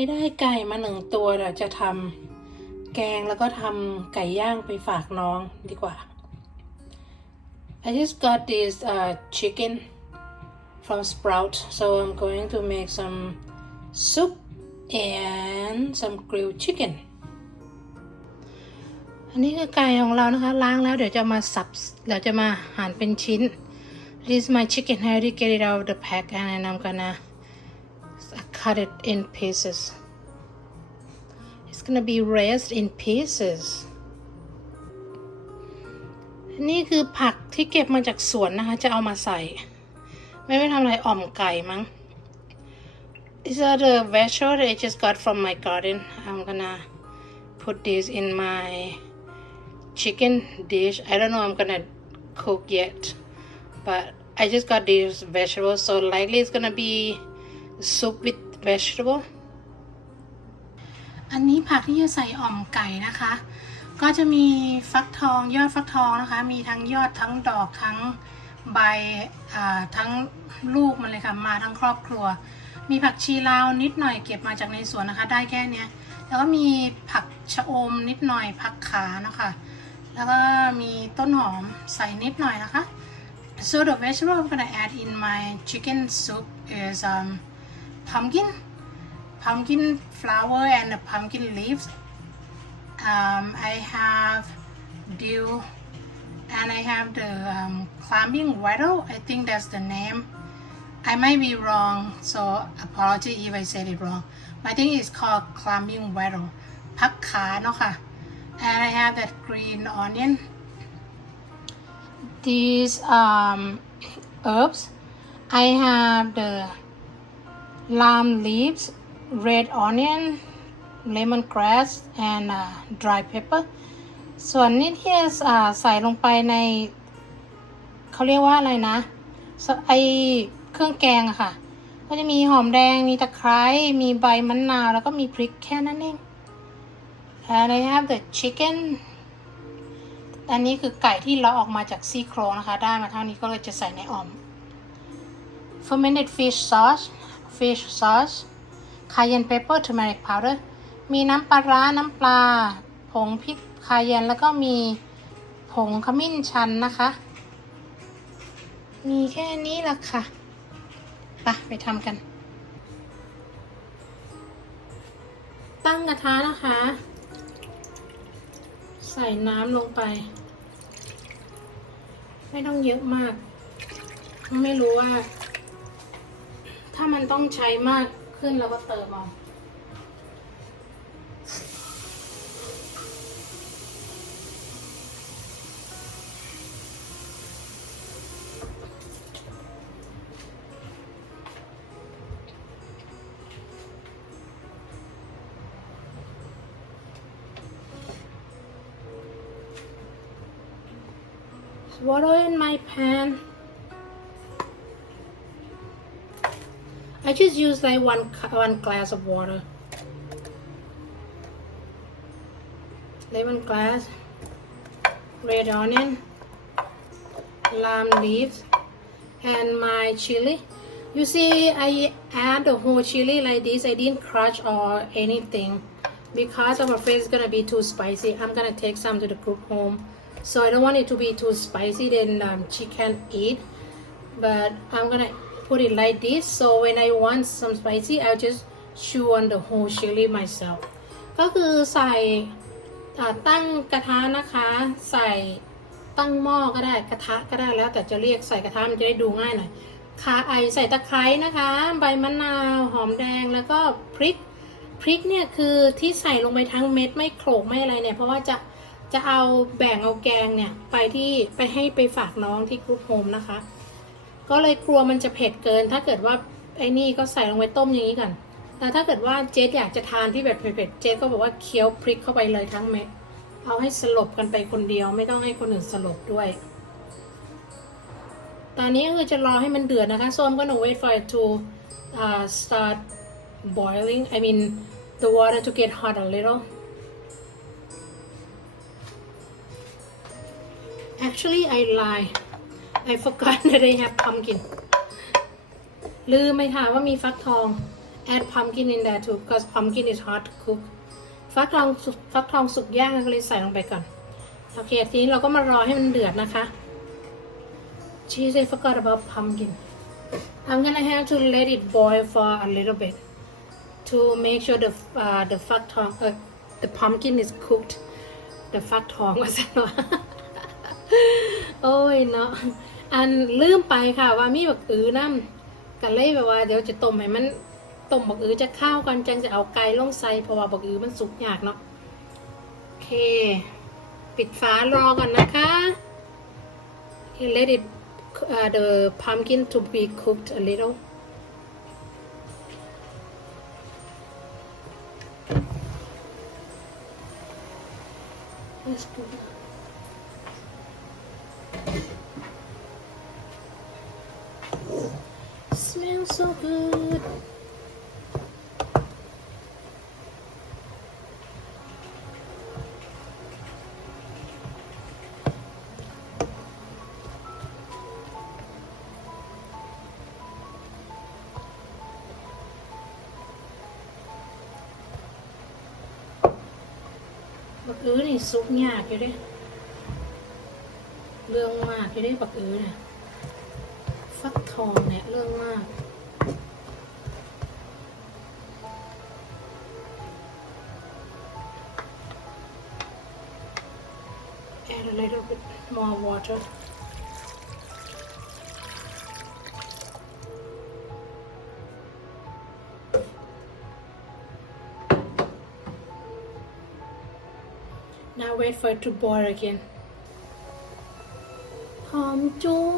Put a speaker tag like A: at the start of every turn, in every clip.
A: ไม่ได้ไก่มาหนึ่งตัวเดี๋ยวจะทำแกงแล้วก็ทำไก่ย่างไปฝากน้องดีกว่า I just got this uh, chicken from Sprout so I'm going to make some soup and some grilled chicken อันนี้คือไก่ของเรานะคะ ล้างแล้วเดี๋ยวจะมาสับเดี๋ยวจะมาหั่นเป็นชิ้น This is my chicken. I already get it out of the pack and I'm gonna cut it in pieces. It's gonna be raised in pieces. นี่คือผักที่เก็บมาจากสวนนะคะ จะเอามาใส่ ไม่ไปทำอะไรอ่อมไก่มั้ง These are the vegetables that I just got from my garden. I'm gonna put this in my chicken dish. I don't know I'm gonna cook yet, but I just got these vegetables, so likely it's gonna be soup with vegetable. อันนี้ผักที่จะใส่อ่อมไก่นะคะ ก็จะมีฟักทองยอดฟักทองนะคะ มีทั้งยอดทั้งดอกทั้งใบทั้งลูกมันเลยค่ะ มาทั้งครอบครัว มีผักชีลาวนิดหน่อยเก็บมาจากในสวนนะคะ ได้แค่เนี้ยแล้วก็มีผักชะอมนิดหน่อยผักขานะคะ แล้วก็มีต้นหอมใส่นิดหน่อยนะคะ so the vegetable I'm gonna add in my chicken soup is um, pumpkin pumpkin flower and the pumpkin leaves um, I have dill and I have the um, climbing wattle I think that's the name I might be wrong so apology if I said it wrong but I think it's called climbing wattle พักขาเนาะค่ะ and I have that green onion these um, herbs I have the lime leaves red onion lemongrass and uh, dry pepper ส่วนนี้ที่อ่าใส่ลงไปใน เขาเรียกว่าอะไรนะ ไอเครื่องแกงอะค่ะ ก็จะมีหอมแดง มีตะไคร้ มีใบมะนาว แล้วก็มีพริกแค่นั้นเอง and I have the chicken อันนี้คือไก่ที่เราออกมาจากซี่โครงนะคะ ได้มาเท่านี้ก็เลยจะใส่ในอ่อม fermented fish sauce fish sauce cayenne pepper turmeric powder มีน้ำปลาร้าน้ำปลา ผงพริกคาเยนแล้วก็มีผงขมิ้นชันนะคะ มีแค่นี้ละค่ะไปไปทำกัน ตั้งกระทะนะคะ ใส่น้ำลงไป ไม่ต้องเยอะมาก ไม่รู้ว่า ถ้ามันต้องใช้มากขึ้นเราก็เติมเอา water in my pan. I just use like one one glass of water. Lemon glass, red onion, lime leaves, and my chili. You see, I add the whole chili like this. I didn't crush or anything because I'm afraid it's gonna be too spicy. I'm gonna take some to the group home so I don't want it to be too spicy then um, she can't eat but I'm gonna put it like this so when I want some spicy I'll just chew on the whole chili myself ก็คือใส่ตั้งกระทะนะคะ ใส่ตั้งหม้อก็ได้กระทะก็ได้แล้วแต่จะเรียกใส่กระทะมันจะได้ดูง่ายหน่อยขาไอใส่ตะไคร้นะคะ ใบมะนาวหอมแดงแล้วก็พริกพริกเนี่ยคือที่ใส่ลงไปทั้งเม็ดไม่โขลกไม่อะไรเนี่ย เพราะว่าจะจะเอาแบ่งเอาแกงเนี่ย ไปที่ไปให้ไปฝากน้องที่กรุ๊ปโฮมนะคะ ก็เลยกลัวมันจะเผ็ดเกิน ถ้าเกิดว่าไอ้นี่ก็ใส่ลงไปต้มอย่างนี้ก่อนแต่ถ้าเกิดว่าเจสอยากจะทานที่แบบเผ็ดๆเจสก็บอกว่าเคี้ยวพริกเข้าไปเลยทั้งเม็ด เอาให้สลบกันไปคนเดียวไม่ต้องให้คนอื่นสลบด้วย ตอนนี้ก็คือจะรอให้มันเดือดนะคะ so I'm gonna wait for it to uh, start boiling I mean the water to get hot a little Actually, I lie. I forgot that I have pumpkin. ลืมไปค่ะว่ามีฟักทอง add pumpkin in there too because pumpkin is hard to cook ฟักทองฟักทองสุกย่างก็เลยใส่ลงไปก่อน โอเค ทีนี้เราก็มารอให้มันเดือดนะคะ Cheese I forgot about pumpkin I'm gonna have to let it boil for a little bit to make sure the uh, the ฟักทอง uh, the pumpkin is cooked the ฟักทองว่าซะว่าโอ้ยเนาะ อันลืมไปค่ะ ว่ามีบักอือน้ำกันเลยแบบว่าเดี๋ยวจะต้มให้มันต้มบักอือจะข้าวกันจังจะเอาไก่ลงใส่เพราะว่าบักอือมันสุกยากเนาะโอเค ปิดฝารอก่อนนะคะ let it uh, the pumpkin to be cooked a little Let's do that. Smells so good. บักอื้อนี่ซุกยากอยู่เด้เรื่องมากอยู่เด้บักอื้อเนี่ยฟักทองเนี่ยเรื่องมาก more water now wait for it to boil again หอมจุง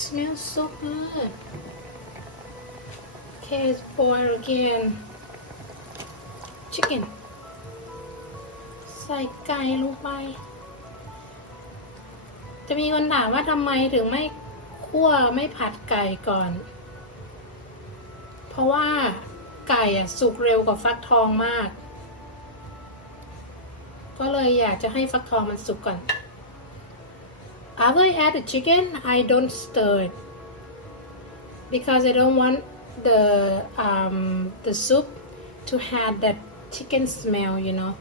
A: smells so good okay it's boil again chicken ใส่ไก่ลงไป จะมีคนถามว่าทำไมถึงไม่คั่วไม่ผัดไก่ก่อน เพราะว่าไก่อะสุกเร็วกว่าฟักทองมาก ก็เลยอยากจะให้ฟักทองมันสุกก่อน After I add the chicken I don't stir it because I don't want the um, the soup to have that chicken smell you know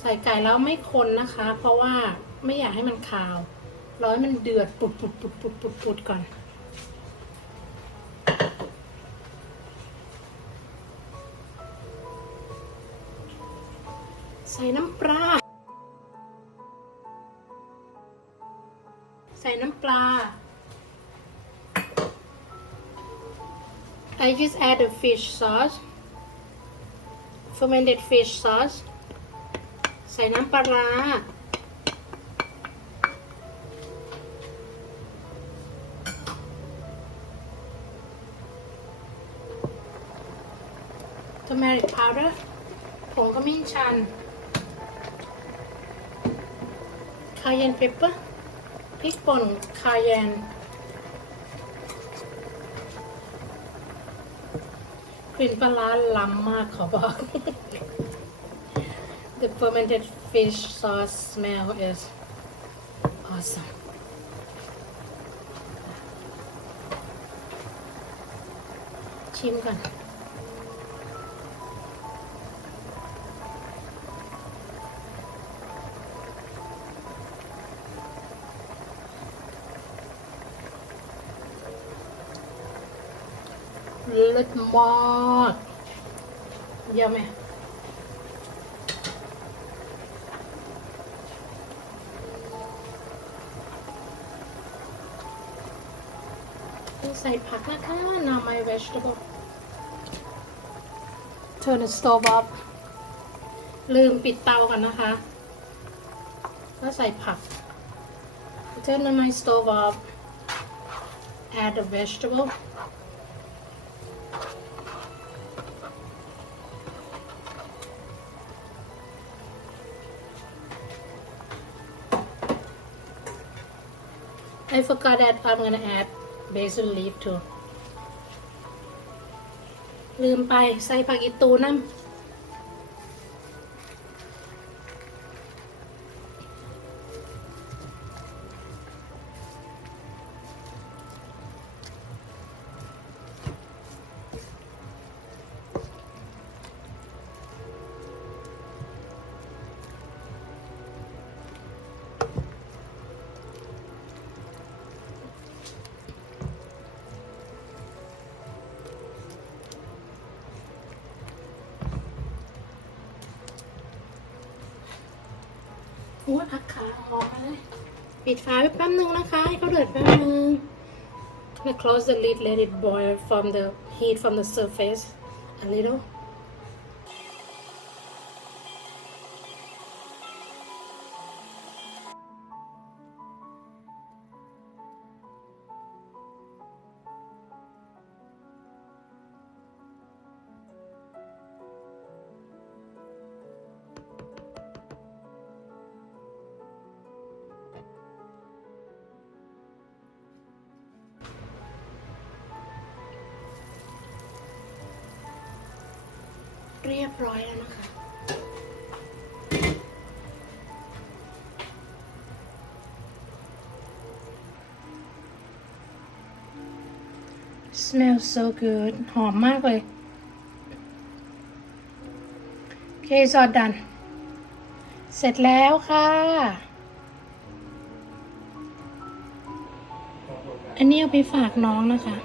A: ใส่ไก่แล้วไม่คนนะคะ เพราะว่า ไม่อยากให้มันคาว ร้อยมันเดือดปุดปุดปุดปุดปุดปุดก่อน ใส่น้ำปลา ใส่น้ำปลา I just add the fish sauce fermented fish sauce ใส่น้ำปลา turmeric powder ผงขมิ้นชัน cayenne pepper พริกป่น cayenne กลิ่นปลาร้าล้ำมากขอบอก The fermented fish sauce smell is awesome. ชิมก่อน เลิศมากเยี่ยมไหมใส่ผักนะคะ now my vegetable turn the stove off ลืมปิดเตากันนะคะ แล้วใส่ผัก turn my stove off add the vegetable I forgot that I'm gonna add basil leaf too ลืมไปใส่ผักอีตูน้ำ อ้อักขาหอมาเลยปิดฝาไว้แป๊บนึงนะคะให้เขาเดือดแป๊บนึง Gonna close the lid, let it boil from the heat from the surface a little. เรียบร้อยแล้วนะคะ smells so good หอมมากเลย โอเคซอสดัน เสร็จแล้วค่ะ อันนี้เอาไปฝากน้องนะคะ